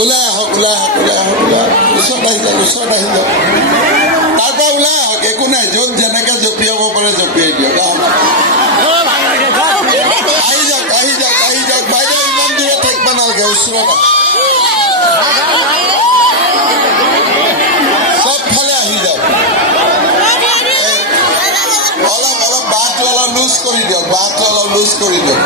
ওলাই আহক, ওলাই আহক, ওলাই আহক, ওলাই আহক, ওচৰত আহি যাওক, ওচৰত আহি যাওক, তাৰ পৰা ওলাই আহক, একো নাই, য'ত যেনেকৈ জঁপিয়াব পাৰে জঁপিয়াই দিয়ক। আহি যাওক, আহি যাওক, আহি যাওক, বাইদেউ ইমান দূৰত থাকিব নালাগে, ওচৰত চবফালে আহি যাওক। অলপ অলপ বাঁহটো অলপ লুজ কৰি দিয়ক, বাঁহটো অলপ লুজ কৰি দিয়ক।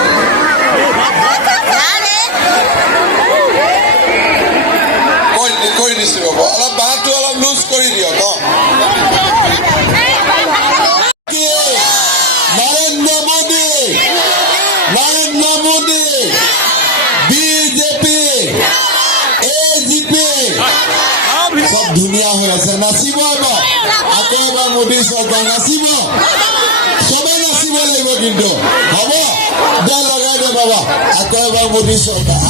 কৰি দিছোঁ ৰ'ব, অলপ বাঁহটো অলপ লুজ কৰি দিয়ক। নৰেন্দ্ৰ মোদী, নৰেন্দ্ৰ মোদী, বিজেপি, এজিপি চব ধুনীয়া হৈ আছে। নাচিব এবাৰ, আকৌ এবাৰ মোদী চৰকাৰ নাচিব, চবেই নাচিব লাগিব কিন্তু, হ'ব দে, লগাই দে বাবা, আকৌ এবাৰ মোদী চৰকাৰ।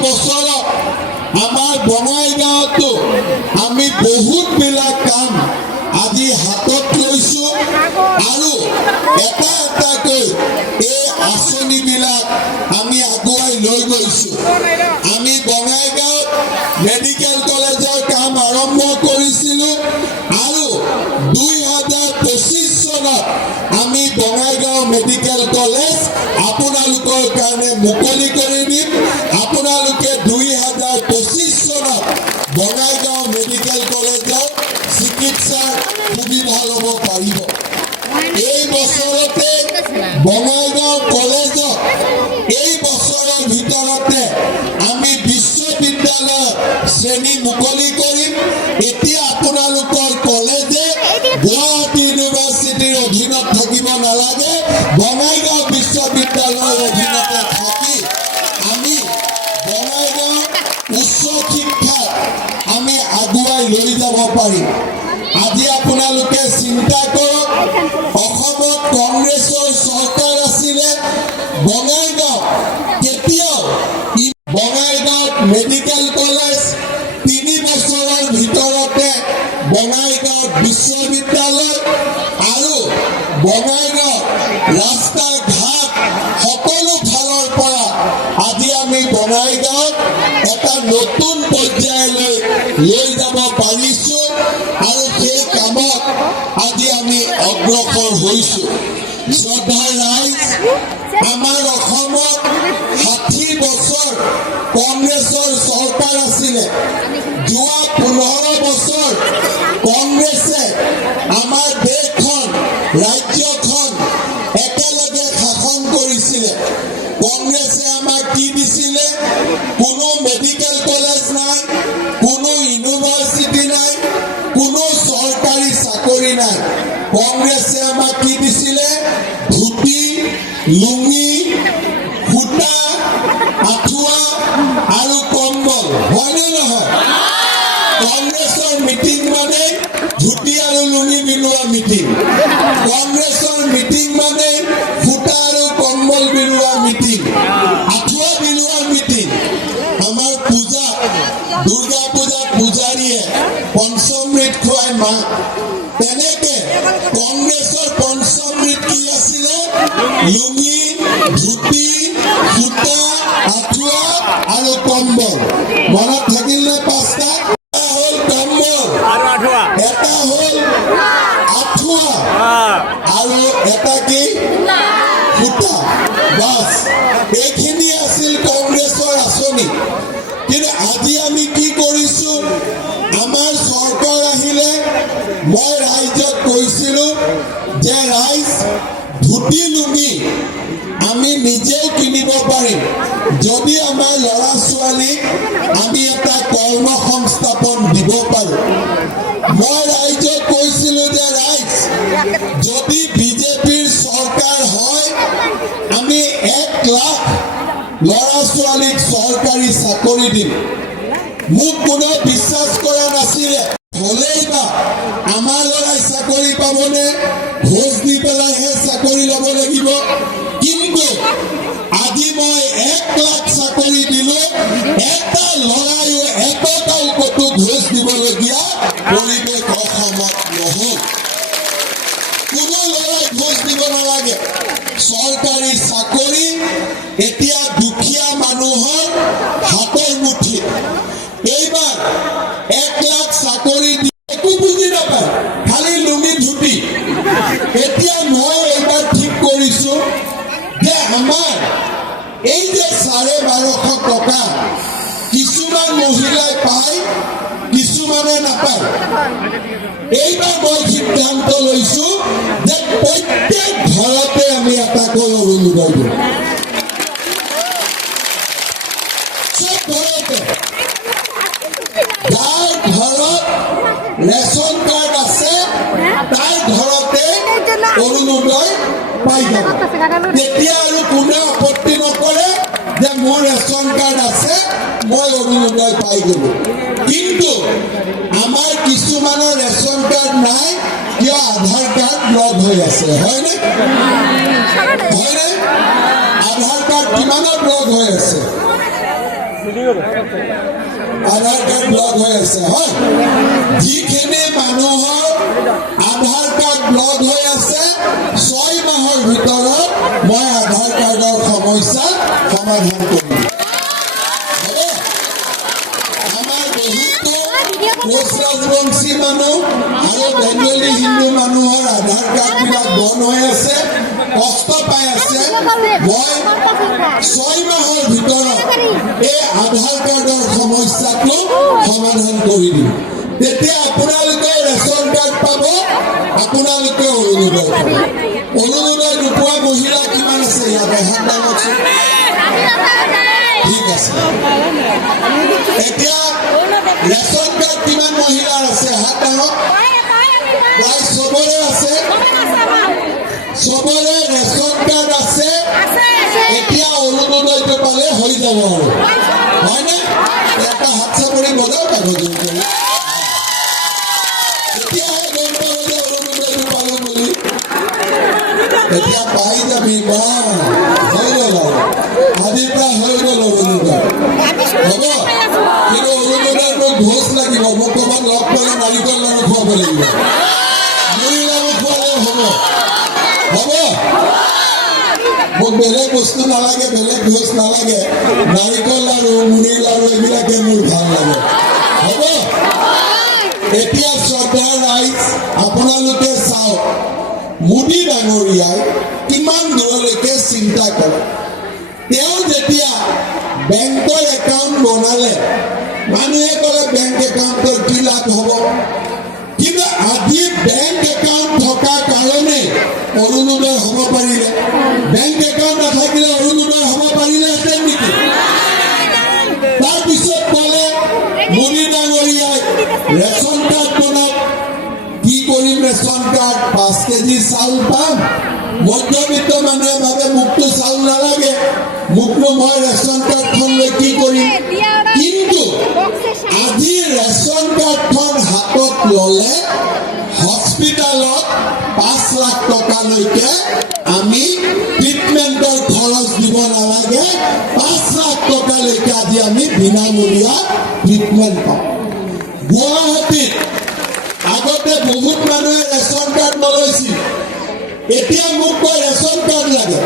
বছৰত আমাৰ বঙাইগাঁৱতো আমি বহুতবিলাক কাম আজি হাতত লৈছো আৰু এটা এটাকৈ এই আঁচনিবিলাক আমি আগুৱাই লৈ গৈছো। আমি বঙাইগাঁৱত মেডিকেল কলেজৰ কাম আৰম্ভ কৰিছিলো আৰু 2025 চনত আমি বঙাইগাঁও মেডিকেল কলেজ আপোনালোকৰ কাৰণে মুকলি কৰি দিম। আপোনালোকে 2025 চনত বঙাইগাঁও মেডিকেল কলেজৰ চিকিৎসাৰ সুবিধা ল'ব পাৰিব। এই বছৰতে বঙাইগাঁও কলেজত এই বছৰৰ ভিতৰতে আমি বিশ্ববিদ্যালয় শ্ৰেণী মুকলি কৰিম। এতিয়া আপোনালোকৰ কলেজে গুৱাহাটী ইউনিভাৰ্চিটিৰ অধীনত থাকিব নালাগে, বঙাইগাঁও বিশ্ববিদ্যালয়ৰ অধীনতে থাকি আমি বঙাইগাঁও উচ্চ শিক্ষাত আমি আগুৱাই লৈ যাব পাৰিম। আজি আপোনালোকে চিন্তা কৰক, অসমত কংগ্ৰেছৰ চৰকাৰ আছিলে, বঙাইগাঁও কেতিয়াও বঙাইগাঁৱত মেডিকেল কলেজ 3 বছৰৰ ভিতৰতে বঙাইগাঁৱত বিশ্ববিদ্যালয় আৰু বঙাইগাঁৱত ৰাস্তা ঘাট সকলো ফালৰ পৰা আজি আমি বঙাইগাঁৱত এটা নতুন পৰ্যায়লৈ লৈ যাব পাৰিছো আৰু সেই কামত আজি আমি অগ্ৰসৰ হৈছো। শ্ৰদ্ধাৰ ৰাইজ, আমাৰ অসমত 60 বছৰ কংগ্ৰেছৰ চৰকাৰ আছিলে। যোৱা 15 বছৰ কংগ্ৰেছে আমাৰ দেশখন, ৰাজ্যখন একেলগে শাসন কৰিছিলে। কংগ্ৰেছে আমাক কি দিছিলে? কোনো মেডিকেল কলেজ নাই, কোনো ইউনিভাৰ্চিটি নাই, কোনো চৰকাৰী চাকৰি নাই। কংগ্ৰেছে আমাক কি দিছিলে? ধুতি, লুঙি, সূতা, আঁঠুৱা আৰু কম্বল, হয়নে নহয়? কংগ্ৰেছৰ মিটিং মানে ধুতি আৰু লুঙি বিলোৱা মিটিং, কংগ্ৰেছৰ মিটিং মানে সূতা আৰু কম্বল বিলোৱা মিটিং, আঁঠুৱা বিলোৱা মিটিং। আমাৰ পূজা, দুৰ্গা পূজাত পূজাৰীয়ে পঞ্চমৃত খুৱাই মাক, তেনেকে কংগ্ৰেছৰ পঞ্চমৃত কি আছিলে? লুঙি, ধুতি, সূতা, আঁঠুৱা আৰু কম্বল। মনত থাকিল নে? 5টা হ'ল কম্বল, মই ৰাইজক কৈছিলোঁ যে ৰাইজ ধুতি লুঙি আমি নিজেও কিনিব পাৰিম যদি আমাৰ ল'ৰা ছোৱালীক আমি এটা কৰ্ম সংস্থাপন দিব পাৰোঁ। মই ৰাইজক কৈছিলোঁ যে ৰাইজ যদি বিজেপিৰ চৰকাৰ হয় আমি 1 লাখ ল'ৰা ছোৱালীক চৰকাৰী চাকৰি দিম। মোক কোনেও বিশ্বাস কৰা নাছিলে হলেই বা আমাৰ ল'ৰাই চাকৰি পাবনে ঘোষ দি পেলাইহে চাকৰি ল'ব লাগিব। কিন্তু আজি মই 1 লাখ চাকৰি দিলোঁ এটা ল'ৰাইও একটাও ক'তো ঘোষ দিবলগীয়া পৰিৱেশ অসমত নহ'ল। কোনো ল'ৰাই ঘোষ দিব নালাগে। চৰকাৰী চাকৰি এতিয়া দুখীয়া মানুহৰ হাতৰ মুঠিত। এইবাৰ 1 লাখ চাকৰি দি একো বুজি নাপায় খালি লুঙি ধুতি। এতিয়া মই এইবাৰ ঠিক কৰিছোঁ যে আমাৰ এই যে 1250 টকা কিছুমান মহিলাই পায় কিছুমানে নাপায়। এইবাৰ মই সিদ্ধান্ত লৈছোঁ যে প্ৰত্যেক ঘৰতে আমি এটাকৈ অৰুণোদয় দিম। চব ঘৰতে যাৰ ঘৰত ৰেচন কাৰ্ড আছে তাৰ ঘৰতে অৰুণোদয় পাই যাব। তেতিয়া আৰু কোনে আপত্তি নকৰে যে মোৰ ৰেচন কাৰ্ড আছে মই অৰুণোদয় পাই গ'লো। কিন্তু আমাৰ কিছুমানৰ ৰেচন কাৰ্ড নাই কিয় আধাৰ কাৰ্ড ব্লক হৈ আছে হয়নে? হয়নে? আধাৰ কাৰ্ড কিমানৰ ব্লক হৈ আছে? আধাৰ কাৰ্ড ব্লক হৈ আছে হয়। যিখিনি মানুহৰ আধাৰ কাৰ্ড ব্লক হৈ আছে 6 মাহৰ ভিতৰত মই আধাৰ কাৰ্ডৰ সমস্যা সমাধান কৰিম। আমাৰ বহুতো কোচ ৰাজবংশী মানুহ আৰু বেংগলী হিন্দু মানুহৰ আধাৰ কাৰ্ডবিলাক বন্ধ হৈ আছে কষ্ট পাই আছে। মই 6 মাহৰ ভিতৰত এই আধাৰ কাৰ্ডৰ সমস্যাটো সমাধান কৰি দিম। তেতিয়া আপোনালোকে ৰেচন কাৰ্ড পাব আপোনালোকে অৰুণোদয় পাব। অৰুণোদয় নোপোৱা মহিলা কিমান আছে ইয়াত হাত দাঙকচোন। ঠিক আছে এতিয়া ৰেচন কাৰ্ড কিমান মহিলাৰ আছে হাত দাঙক। প্ৰায় চবৰে আছে। চবৰে ৰেচন কাৰ্ড আছে। এতিয়া অৰুণোদয়টো পালে হৈ যাব আৰু হয়নে? এটা হাত চাপৰি বজাও কাগজ এতিয়াহে গম পাব যে অৰুণোদয়টো পালো বুলি। এতিয়া পাই যাবি বা হৈ গ'ল আৰু আজিৰ পৰা হৈ গ'ল অৰুণোদয় হ'ব। কিন্তু অৰুণোদয়টো ঘোষ লাগিব। মোক ক'ৰবাত লগ পালে নাৰিকল লাড়ু খুৱাব লাগিব। মুড়ি লাড়ু খুৱালে হ'ব হ'ব। মোক বেলেগ বস্তু নালাগে বেলেগ ঘোষ নালাগে। নাৰিকল লাড়ু মুড়ি লাড়ু এইবিলাকে মোৰ ভাল লাগে হ'ব। এতিয়া শ্ৰদ্ধাৰ ৰাইজ আপোনালোকে চাওক মোদী ডাঙৰীয়াই কিমান দূৰলৈকে চিন্তা কৰে। তেওঁ যেতিয়া বেংকৰ একাউণ্ট বনালে মানুহে ক'লে বেংক একাউণ্টৰ কি লাভ হ'ব। কিন্তু আজি বেংক একাউণ্ট থকা কাৰণে অৰুণোদয় হ'ব পাৰিলে। বেংক একাউণ্ট নাথাকিলে অৰুণোদয় হ'ব পাৰিলেহেঁতেন নেকি? তাৰপিছত ক'লে মোদী ডাঙৰীয়াই ৰেচন কাৰ্ড বনাওক। কি কৰিম ৰেচন কাৰ্ড 5 কেজি চাউল পাম। মধ্যবিত্ত মানুহে ভাবে মোকতো চাউল নালাগে মোকনো মই ৰেচন কাৰ্ডখন লৈ কি কৰিম। কিন্তু আজি ৰেচন কাৰ্ডখন হাতত ল'লে হস্পিটেলত 5 লাখ টকালৈকে আমি ট্ৰিটমেণ্টৰ খৰচ দিব নালাগে। 5 লাখ টকালৈকে আজি আমি বিনামূলীয়া ট্ৰিটমেণ্ট পাওঁ। গুৱাহাটীত আগতে বহুত মানুহে ৰেচন কাৰ্ড নলৈছিল। এতিয়া মোক কয় ৰেচন কাৰ্ড লাগে।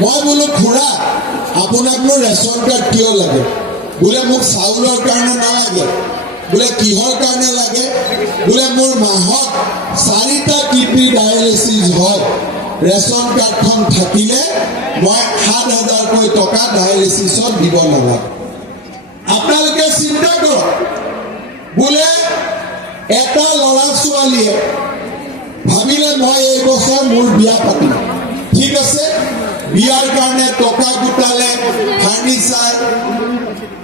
মই বোলো খুৰা আপোনাকনো ৰেচন কাৰ্ড কিয় লাগে? বোলে মোক চাউলৰ কাৰণে নালাগে। বোলে কিহৰ কাৰণে লাগে? বোলে মোৰ মাহত 4টা কিডনি ডায়েলিচিছ হয়। ৰেচন কাৰ্ডখন থাকিলে মই 7,000কৈ টকা ডায়েলিচিছত দিব নালাগে। আপোনালোকে চিন্তা কৰক বোলে এটা ল'ৰা ছোৱালীয়ে ভাবিলে মই এই বছৰ মোৰ বিয়া পাতিম, ঠিক আছে, বিয়াৰ কাৰণে টকা গোটালে, ফাৰ্নিচাৰ,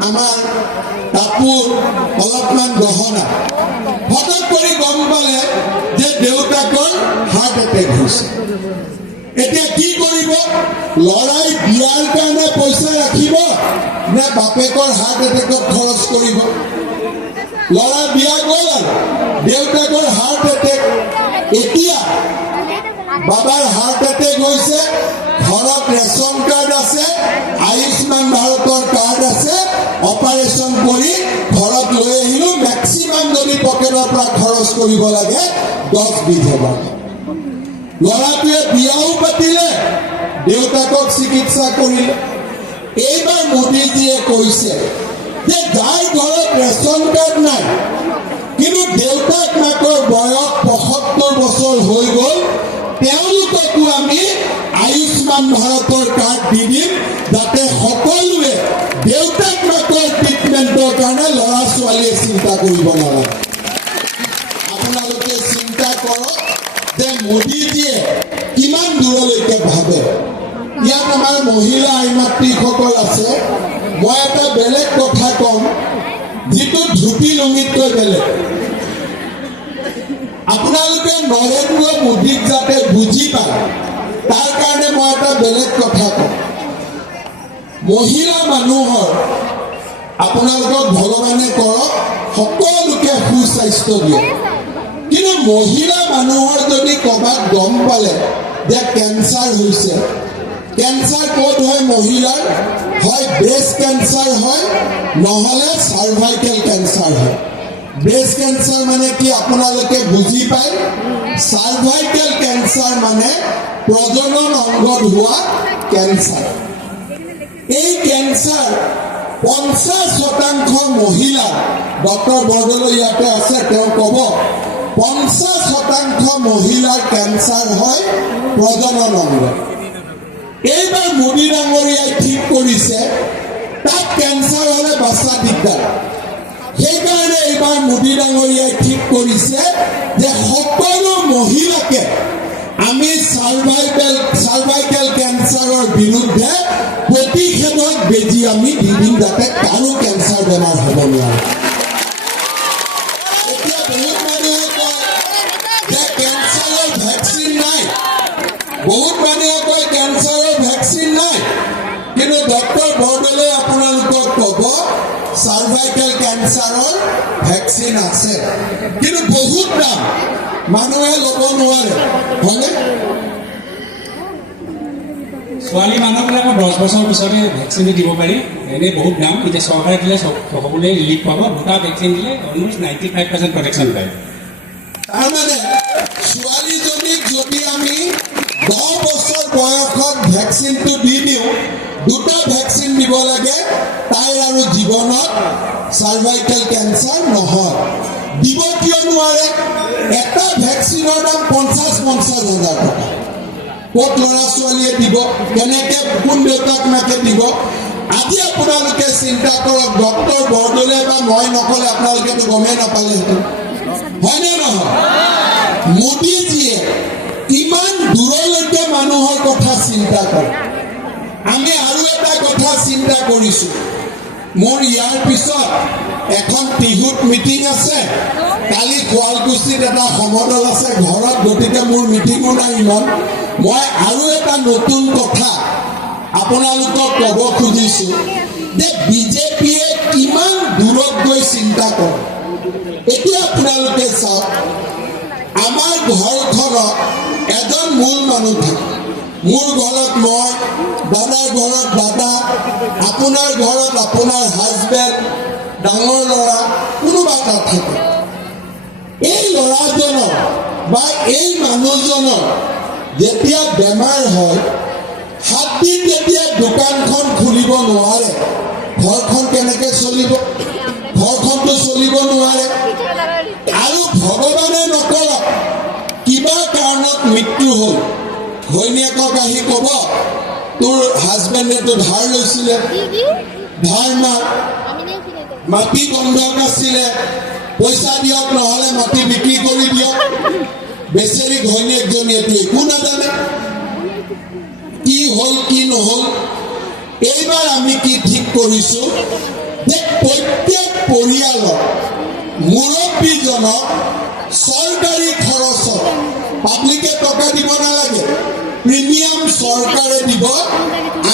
আমাৰ কাপোৰ, অলপমান গহনা। হঠাৎ কৰি গম পালে যে দেউতাকৰ হাৰ্ট এটেক হৈছে। এতিয়া কি কৰিব? ল'ৰাই বিয়াৰ কাৰণে পইচা ৰাখিব নে বাপেকৰ হাৰ্ট এটেকত খৰচ কৰিব? ল'ৰা বিয়া গ'ল আৰু দেউতাকৰ হাৰ্ট এটেক। এতিয়া বাবাৰ হাৰ্ট এটেক হৈছে, ঘৰত ৰেচন কাৰ্ড আছে, আয়ুষ্মান ভাৰতৰ কাৰ্ড আছে, অপাৰেশ্যন কৰি ঘৰত লৈ আহিলো, মেক্সিমাম যদি পকেটৰ পৰা খৰচ কৰিব লাগে 10-20 হাজাৰ। ল'ৰাটোৱে বিয়াও পাতিলে, দেউতাকক চিকিৎসা কৰিলে। এইবাৰ মোদীজীয়ে কৈছে যে যাৰ ঘৰত ৰেচন কাৰ্ড নাই কিন্তু দেউতাক মাকৰ বয়স 75 বছৰ হৈ গ'ল, তেওঁলোককো আমি আয়ুষ্মান ভাৰতৰ কাৰ্ড দি দিম, যাতে সকলোৱে দেউতাক মাকৰ ট্ৰিটমেণ্টৰ কাৰণে ল'ৰা ছোৱালীয়ে চিন্তা কৰিব নালাগে। আপোনালোকে চিন্তা কৰক যে মোদীজীয়ে কিমান দূৰলৈকে ভাবে। ইয়াত আমাৰ মহিলা আইমাতৃসকল আছে। মই এটা বেলেগ কথা কম, যিটো ধুতি লুঙিতকৈ বেলেগ। আপোনালোকে নৰেন্দ্ৰ মোদীক যাতে বুজি পায়, তাৰ কাৰণে মই এটা বেলেগ কথা কম। মহিলা মানুহৰ আপোনালোকক ভগৱানে কৰক সকলোকে সুস্বাস্থ্য দিয়ক, কিন্তু মহিলা মানুহৰ যদি ক'ৰবাত গম পালে যে কেঞ্চাৰ হৈছে, কেঞ্চাৰ ক'ত হয়? মহিলাৰ হয় ব্ৰেষ্ট কেঞ্চাৰ হয়, নহ'লে চাৰ্ভাইকেল কেঞ্চাৰ হয়। ব্ৰেষ্ট কেঞ্চাৰ মানে কি আপোনালোকে বুজি পায়? চাৰ্ভাইকেল কেঞ্চাৰ মানে প্ৰজনন অংগত হোৱা কেঞ্চাৰ। এই কেঞ্চাৰ 50% মহিলা, ডক্টৰ বৰদলৈ ইয়াতে আছে, তেওঁ ক'ব 50% মহিলাৰ কেঞ্চাৰ হয় প্ৰজনন অংগ। এইবাৰ মোদী ডাঙৰীয়াই ঠিক কৰিছে তাত কেঞ্চাৰ হ'লে বাচা দিগদাৰ। সেইকাৰণে এইবাৰ মোদী ডাঙৰীয়াই ঠিক কৰিছে যে সকলো মহিলাকে আমি চাৰ্ভাইকেল কেঞ্চাৰৰ বিৰুদ্ধে প্ৰতিষেধক বেজী আমি দি দিম, যাতে কাৰো কেঞ্চাৰ বেমাৰ হ'ব নোৱাৰে। এতিয়া বহুত মানুহে কয় যে কেঞ্চাৰৰ ভেকচিন নাই, বহুত মানুহে কয় কেঞ্চাৰৰ ভেকচিন নাই, কিন্তু ডক্টৰ বৰদলৈ আপোনালোকক ক'ব চাৰ্ভাইকেল কেঞ্চাৰৰ ভেকচিন আছে, কিন্তু বহুত দাম, মানুহে ল'ব নোৱাৰে, হয়নে? ছোৱালী মানুহবিলাকৰ 10 বছৰ পিছতে ভেকচিনটো দিব পাৰি, এনেই বহুত দাম। এতিয়া চৰকাৰে দিলে সকলোৱে ৰিলিফ পাব, 2টা ভেকচিন দিলে অলমষ্ট 95% প্ৰটেকশ্যন পায়। তাৰমানে ছোৱালীজনীক যদি আমি 10 বছৰ বয়সত ভেকচিনটো দি দিওঁ, 2টা ভেকচিন দিব লাগে, তাইৰ আৰু জীৱনত চাৰ্ভাইকেল কেঞ্চাৰ নহয়। দিব কিয় নোৱাৰে? এটা ভেকচিনৰ দাম 50,000 টকা। ক'ত ল'ৰা ছোৱালীয়ে দিব? কেনেকে, কোন দেউতাক মাকে দিব? আজি আপোনালোকে চিন্তা কৰক, ডক্টৰ বৰদলৈ বা মই নকলে আপোনালোকেতো গমেই নাপালেহেঁতেন, হয়নে নহয়? মোদীজীয়ে ইমান দূৰলৈকে মানুহৰ কথা চিন্তা কৰে। আমি আৰু এটা কথা চিন্তা কৰিছো, মোৰ ইয়াৰ পিছত এখন টিহুত মিটিং আছে, কালি শুৱালকুছিত এটা সমদল আছে ঘৰত, গতিকে মোৰ মিটিঙো নাই ইমান। মই আৰু এটা নতুন কথা আপোনালোকক ক'ব খুজিছো যে বিজেপিয়ে কিমান দূৰত গৈ চিন্তা কৰে। এতিয়া আপোনালোকে চাওক, আমাৰ ঘৰখনত এজন মূল মানুহ থাকে। মোৰ ঘৰত মই, দাদাৰ ঘৰত দাদা, আপোনাৰ ঘৰত আপোনাৰ হাজবেণ্ড, ডাঙৰ ল'ৰা, কোনোবা এটা থাকে। এই ল'ৰাজনৰ বা এই মানুহজনৰ যেতিয়া বেমাৰ হয়, 7 দিন যেতিয়া দোকানখন খুলিব নোৱাৰে, ঘৰখন কেনেকে চলিব? ঘৰখনটো চলিব নোৱাৰে। আৰু ভগৱানে নকৰক কিবা কাৰণত মৃত্যু হ'ল, ঘৈণীয়েকক আহি ক'ব তোৰ হাজবেণ্ডেতো ধাৰ লৈছিলে, ধাৰ মাৰ, মাটি বন্ধক আছিলে, পইচা দিয়ক নহ'লে মাটি বিক্ৰী কৰি দিয়ক বেচেৰি ঘৈণীয়েকজনী এইটো একো নাজানে কি হ'ল কি নহ'ল এইবাৰ আমি কি ঠিক কৰিছোঁ যে প্ৰত্যেক পৰিয়ালৰ মুৰব্বীজনক চৰকাৰী খৰচত পাব্লিকে টকা দিব নালাগে প্ৰিমিয়াম চৰকাৰে দিব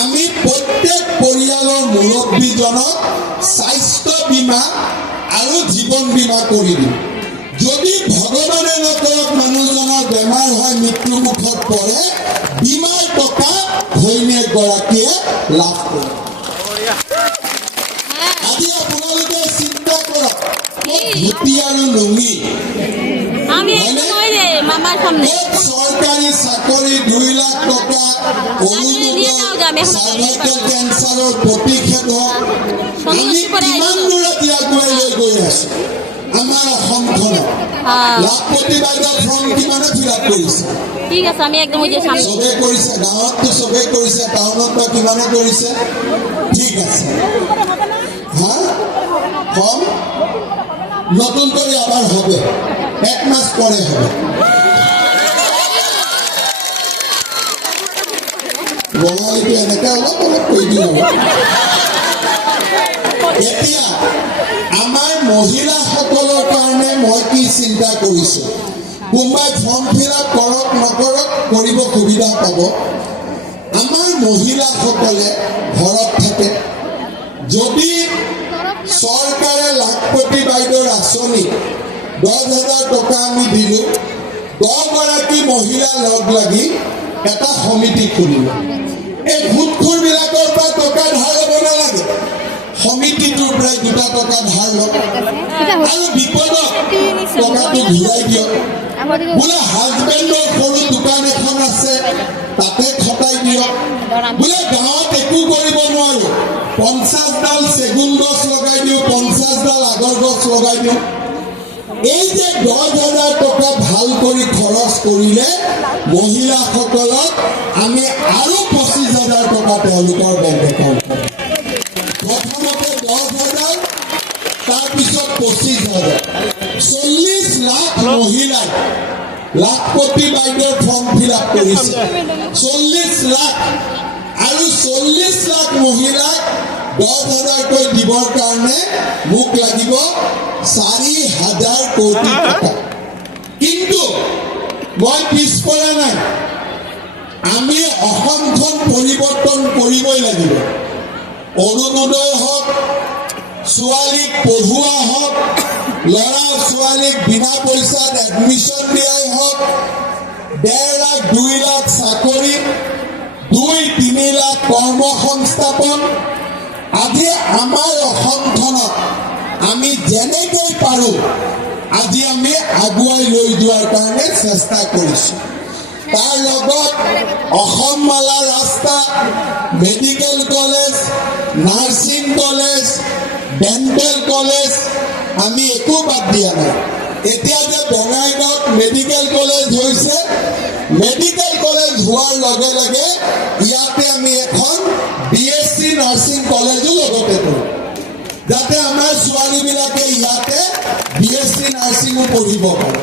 আমি প্ৰত্যেক পৰিয়ালৰ মুৰব্বীজনক স্বাস্থ্য বীমা আৰু জীৱন বীমা কৰি দিম যদি ভগৱানে নকৰক মানুহজনৰ বেমাৰ হয় মৃত্যু মুখত পৰে বীমাৰ টকা ঘৈণীয়েকগৰাকীয়ে লাভ কৰে আজি আপোনালোকে চিন্তা কৰক ধুতি আৰু লুঙি চৰকাৰী চাকৰি 2 লাখ টকা চাৰ্ভাইকেল কেঞ্চাৰৰ প্ৰতিষেধক আমি কিমান দূৰত আগুৱাই লৈ গৈ আছো আমাৰ অসমখনত লাখপতি বাইদেউ ফৰ্ম কিমানে ফিল আপ কৰিছে ঠিক আছে আমি একদম চবেই কৰিছে গাঁৱততো চবেই কৰিছে টাউনত বা কিমানে কৰিছে ঠিক আছে হা ফৰ্ম নতুন কৰে আবাৰ হবে 1 মাস পৰে হবে বঙালীকে এনেকে অলপ অলপ কৈ দিও এতিয়া আমাৰ মহিলাসকলৰ কাৰণে মই কি চিন্তা কৰিছো কোনোবাই ফৰ্ম ফিল আপ কৰক নকৰক কৰিব সুবিধা পাব আমাৰ মহিলাসকলে ঘৰত থাকে যদি চৰকাৰে লাখপতি বাইদেউৰ আঁচনি 10,000 টকা আমি দিলোঁ 10 গৰাকী মহিলা লগ লাগি এটা সমিতি খুলিব এই ভূতখোৰবিলাকৰ পৰা টকা ধাৰ ল'ব নালাগে সমিতিটোৰ পৰাই 2 টকা ধাৰ লওক আৰু বিপদত টকাটো ঘূৰাই দিয়ক বোলে হাজবেণ্ডৰ সৰু দোকান এখন আছে তাতে খটাই দিয়ক বোলে গাঁৱত একো কৰিব নোৱাৰো 50ডাল চেগুন গছ লগাই দিওঁ 50ডাল আগৰ গছ লগাই দিওঁ এই যে 10,000 টকা ভাল কৰি খৰচ কৰিলে মহিলাসকলক আমি আৰু 25,000 টকা তেওঁলোকৰ বেংক একাউণ্ট প্ৰথমতে 10,000 তাৰপিছত 25,000 40 লাখ মহিলাই লাখপতি বাইদেউৰ ফৰ্ম ফিল আপ কৰিছে 40 লাখ আৰু 40 লাখ মহিলাক 10,000 কৈ দিবৰ কাৰণে মোক লাগিব 4,000 কোটি টকা কিন্তু মই পিছপৰা নাই আমি অসমখন পৰিৱৰ্তন কৰিবই লাগিব অৰুণোদয় হওক ছোৱালীক পঢ়ুৱা হওক ল'ৰা ছোৱালীক বিনা পইচাত এডমিশ্যন দিয়াই হওক 1.5 লাখ 2 লাখ চাকৰি 2-3 লাখ কৰ্মসংস্থাপন আজি আমাৰ অসমখনত আমি যেনেকৈ পাৰোঁ আজি আমি আগুৱাই লৈ যোৱাৰ কাৰণে চেষ্টা কৰিছোঁ তাৰ লগত অসম মালা ৰাস্তা medical college nursing college dental college আমি একো বাদ দিয়া নাই এতিয়া যে বঙাইগাঁৱত মেডিকেল কলেজ হৈছে মেডিকেল কলেজ হোৱাৰ লগে লগে ইয়াতে আমি এখন BSc নাৰ্ছিং কলেজো লগতে কৰোঁ যাতে আমাৰ ছোৱালীবিলাকে ইয়াতে BSc নাৰ্ছিঙো পঢ়িব পাৰে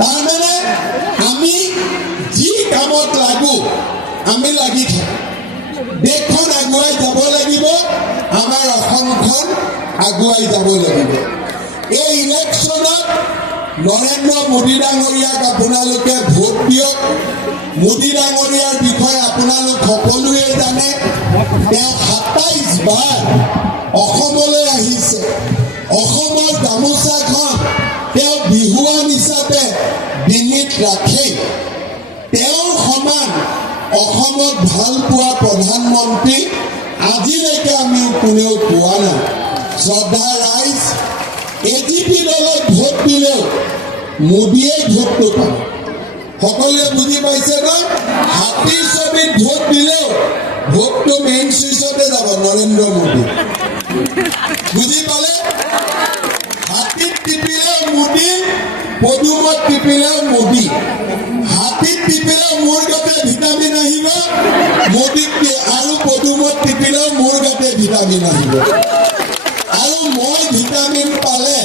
তাৰমানে আমি যি কামত লাগো আমি লাগি থাকোঁ দেশখন আগুৱাই যাব লাগিব আমাৰ অসমখন আগুৱাই যাব লাগিব এই ইলেকশ্যনত নৰেন্দ্ৰ মোদী ডাঙৰীয়াক আপোনালোকে ভোট দিয়ক মোদী ডাঙৰীয়াৰ বিষয়ে আপোনালোক সকলোৱে জানে তেওঁ 27 বাৰ অসমলৈ আহিছে অসমৰ গামোচাখন তেওঁ বিহুৱান হিচাপে ডিঙিত ৰাখে তেওঁৰ সমান অসমত ভাল পোৱা প্ৰধানমন্ত্ৰী আজিলৈকে আমি কোনেও পোৱা নাই শ্ৰদ্ধা ৰাইজ AGP দলত ভোট দিলেও মোদীয়ে ভোটটো পায় সকলোৱে বুজি পাইছে ন হাতীৰ ছবিত ভোট দিলেও ভোটটো মেইন চুইচতে যাব নৰেন্দ্ৰ মোদী বুজি পালে হাতীত টিপিলেও মোদী পদুমত টিপিলেও মোদী হাতীত টিপিলেও মোৰ গাতে ভিটামিন আহিব মোদীক আৰু পদুমত টিপিলেও মোৰ গাতে ভিটামিন আহিব আৰু মই ভিটামিন পালে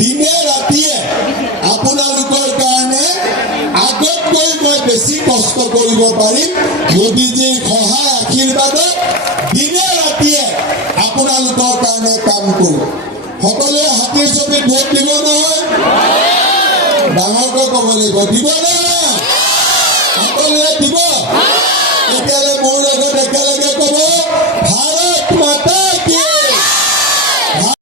দিনে কষ্ট কৰিব পাৰিম মোদীজীৰ সহায় আশীৰ্বাদত দিনে ৰাতিয়ে আপোনালোকৰ কাৰণে কাম কৰোঁ সকলোৱে হাতীৰ ছবিত ভোট দিব নহয় ডাঙৰকৈ ক'ব লাগিব দিব নহয় সকলোৱে দিব এতিয়া